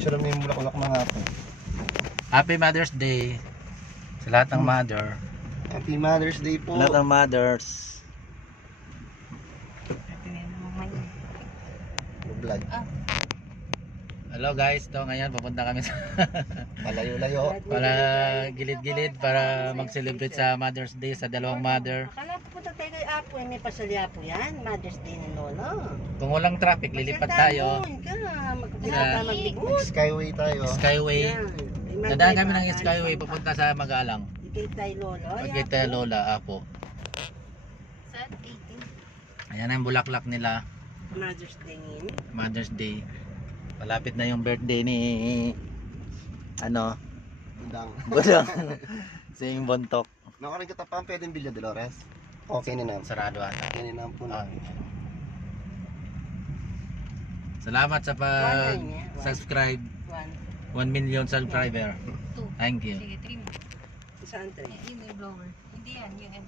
Picture mo yung bulaklak mga ate. Happy Mother's Day sa lahat ng mother. Happy Mother's Day po. Lahat ng mothers. Vlog. Hello guys, to ngayon papunta kami sa Malayo-layo. para gilid-gilid para mag-celebrate sa Mother's Day sa dalawang mother. Akala pupunta tayo kay Apo, may pasalya po yan. Mother's Day ng Lolo. Kung walang traffic, lilipat tayo. Magpunta maglibot. Skyway tayo. Skyway. Yan. Nadaan kami ng Skyway papunta sa Magalang. Ikay tayo Lolo. Pagkita Lola, Apo. Sa 18. Ayan ang bulaklak nila. Mother's Day ngayon. Mother's Day. Malapit na yung birthday ni Budang. Budang. Sing Bontok. Nakarin kita pa, pwedeng Villa Dolores. Okay na naman. Sarado ata. Okay na naman po na. Salamat sa pag-subscribe. 1 million subscriber. Thank you. Sige, 3 mo. Saan tayo? Yun yung blower. Hindi yan, yung